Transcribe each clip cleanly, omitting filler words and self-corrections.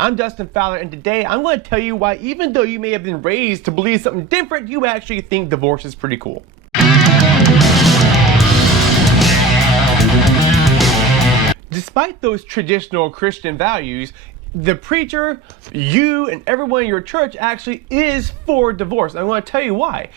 I'm Justin Fowler, and today I'm going to tell you why, even though you may have been raised to believe something different, you actually think divorce is pretty cool. Despite those traditional Christian values, the preacher, you, and everyone in your church actually is for divorce. I want to tell you why.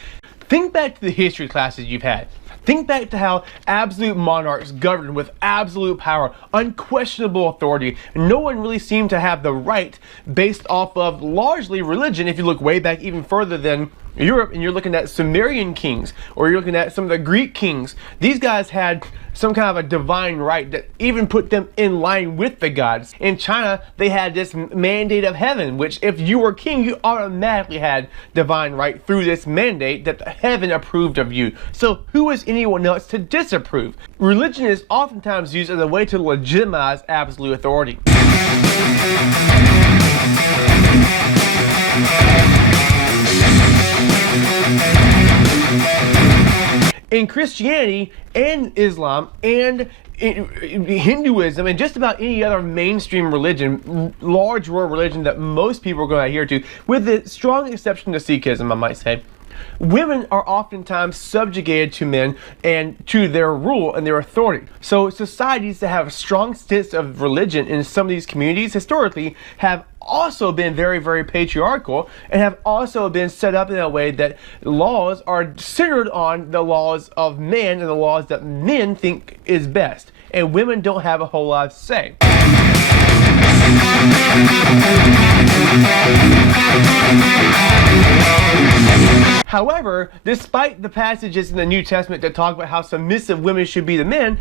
Think back to the history classes you've had. Think back to how absolute monarchs governed with absolute power, unquestionable authority. No one really seemed to have the right based off of largely religion. If you look way back even further than Europe and you're looking at Sumerian kings, or you're looking at some of the Greek kings, these guys had some kind of a divine right that even put them in line with the gods. In China, they had this mandate of heaven, which if you were king, you automatically had divine right through this mandate that heaven approved of you. So who is anyone else to disapprove? Religion is oftentimes used as a way to legitimize absolute authority. In Christianity and Islam and Hinduism and just about any other mainstream religion, large world religion that most people are going to adhere to, with the strong exception to Sikhism, I might say, women are oftentimes subjugated to men and to their rule and their authority. So societies that have a strong sense of religion in some of these communities historically have also been very, very patriarchal and have also been set up in a way that laws are centered on the laws of men and the laws that men think is best. And women don't have a whole lot to say. However, despite the passages in the New Testament that talk about how submissive women should be to men,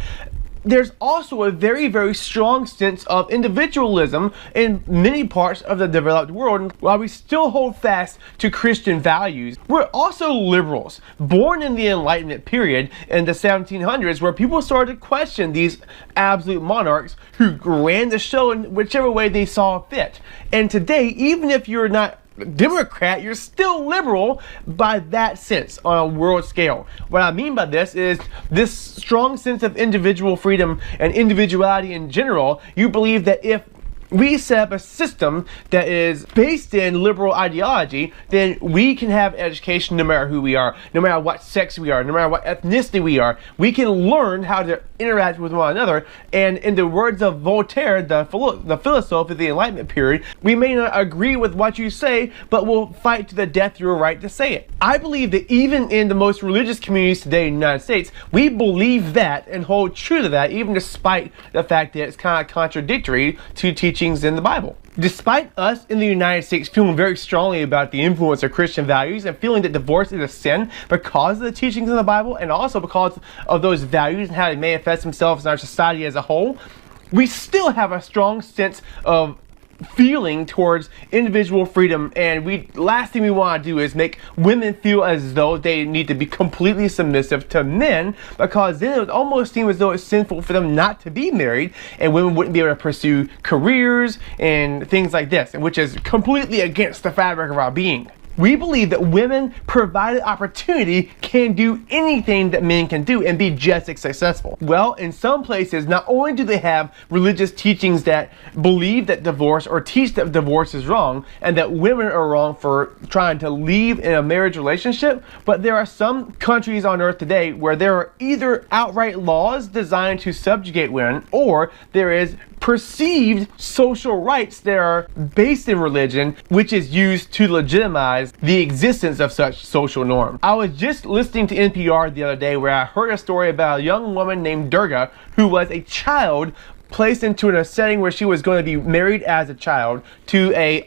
there's also a very, very strong sense of individualism in many parts of the developed world. While we still hold fast to Christian values, we're also liberals, born in the Enlightenment period in the 1700s, where people started to question these absolute monarchs who ran the show in whichever way they saw fit. And today, even if you're not Democrat, you're still liberal by that sense on a world scale. What I mean by this is this strong sense of individual freedom and individuality in general. You believe that if we set up a system that is based in liberal ideology, then we can have education no matter who we are, no matter what sex we are, no matter what ethnicity we are. We can learn how to interact with one another. And in the words of Voltaire, the philosopher of the Enlightenment period, we may not agree with what you say, but we'll fight to the death your right to say it. I believe that even in the most religious communities today in the United States, we believe that and hold true to that, even despite the fact that it's kind of contradictory to teachings in the Bible. Despite us in the United States feeling very strongly about the influence of Christian values and feeling that divorce is a sin because of the teachings in the Bible and also because of those values and how they manifest themselves in our society as a whole, we still have a strong sense of feeling towards individual freedom, and last thing we want to do is make women feel as though they need to be completely submissive to men, because then it would almost seem as though it's sinful for them not to be married and women wouldn't be able to pursue careers and things like this, which is completely against the fabric of our being. We believe that women, provided opportunity, can do anything that men can do and be just as successful. Well, in some places, not only do they have religious teachings that believe that divorce or teach that divorce is wrong and that women are wrong for trying to leave in a marriage relationship, but there are some countries on earth today where there are either outright laws designed to subjugate women, or there is perceived social rights that are based in religion, which is used to legitimize the existence of such social norms. I was just listening to NPR the other day where I heard a story about a young woman named Durga who was a child placed into a setting where she was going to be married as a child to a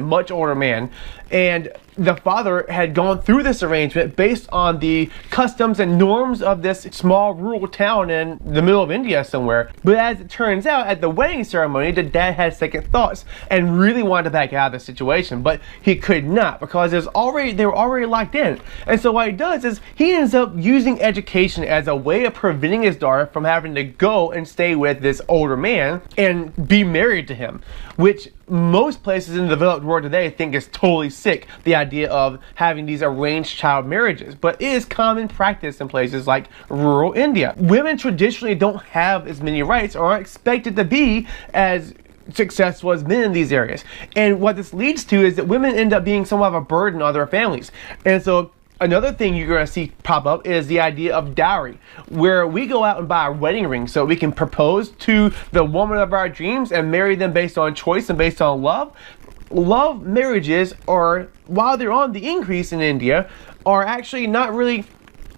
much older man. And the father had gone through this arrangement based on the customs and norms of this small rural town in the middle of India somewhere. But as it turns out, at the wedding ceremony, the dad had second thoughts and really wanted to back out of the situation, but he could not because they were already locked in. And so what he does is he ends up using education as a way of preventing his daughter from having to go and stay with this older man and be married to him, which most places in the developed world today think is totally sick, the idea of having these arranged child marriages. But it is common practice in places like rural India. Women traditionally don't have as many rights or aren't expected to be as successful as men in these areas. And what this leads to is that women end up being somewhat of a burden on their families. And so another thing you're going to see pop up is the idea of dowry, where we go out and buy a wedding ring so we can propose to the woman of our dreams and marry them based on choice and based on love. Love marriages are, while they're on the increase in India, are actually not really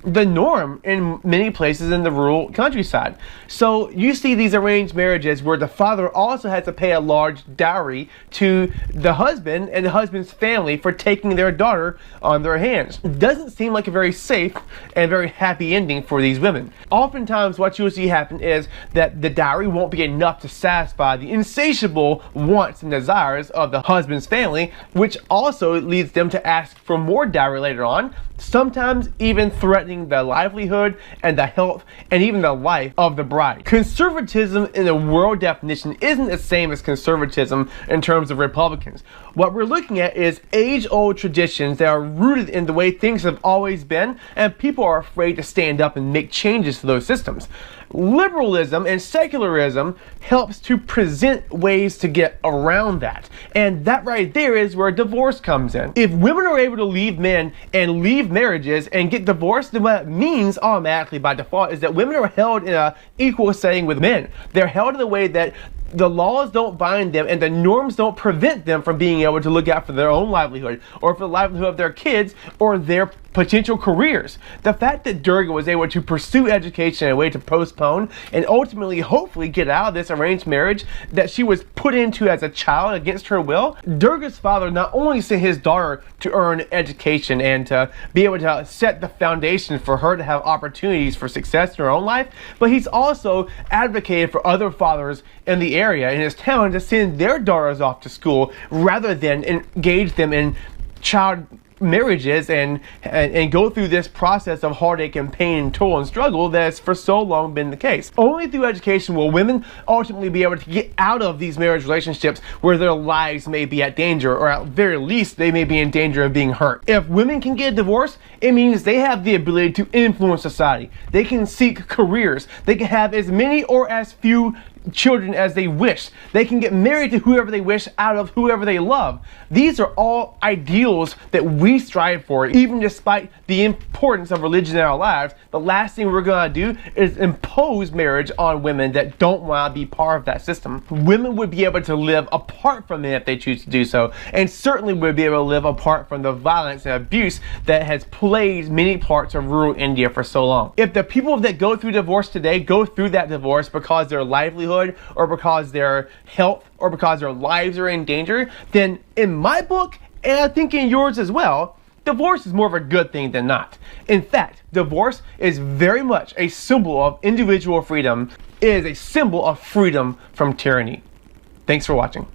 the norm in many places in the rural countryside. So you see these arranged marriages where the father also has to pay a large dowry to the husband and the husband's family for taking their daughter on their hands. It doesn't seem like a very safe and very happy ending for these women. Oftentimes what you'll see happen is that the dowry won't be enough to satisfy the insatiable wants and desires of the husband's family, which also leads them to ask for more dowry later on, sometimes even threatening the livelihood and the health and even the life of the bride. Conservatism in the world definition isn't the same as conservatism in terms of Republicans. What we're looking at is age-old traditions that are rooted in the way things have always been, and people are afraid to stand up and make changes to those systems. Liberalism and secularism helps to present ways to get around that. And that right there is where divorce comes in. If women are able to leave men and leave marriages and get divorced, then what it means automatically by default is that women are held in an equal setting with men. They're held in a way that the laws don't bind them and the norms don't prevent them from being able to look out for their own livelihood or for the livelihood of their kids or their potential careers. The fact that Durga was able to pursue education in a way to postpone and ultimately hopefully get out of this arranged marriage that she was put into as a child against her will, Durga's father not only sent his daughter to earn education and to be able to set the foundation for her to have opportunities for success in her own life, but he's also advocated for other fathers in the area in his town to send their daughters off to school rather than engage them in child marriages and go through this process of heartache and pain and toil and struggle that's for so long been the case. Only through education will women ultimately be able to get out of these marriage relationships where their lives may be at danger, or at very least they may be in danger of being hurt. If women can get a divorce, it means they have the ability to influence society. They can seek careers. They can have as many or as few children as they wish. They can get married to whoever they wish out of whoever they love. These are all ideals that we strive for, even despite the importance of religion in our lives. The last thing we're going to do is impose marriage on women that don't want to be part of that system. Women would be able to live apart from men if they choose to do so, and certainly would be able to live apart from the violence and abuse that has plagued many parts of rural India for so long. If the people that go through divorce today go through that divorce because their livelihood or because their health or because their lives are in danger, then in my book, and I think in yours as well, divorce is more of a good thing than not. In fact, divorce is very much a symbol of individual freedom. It is a symbol of freedom from tyranny. Thanks for watching.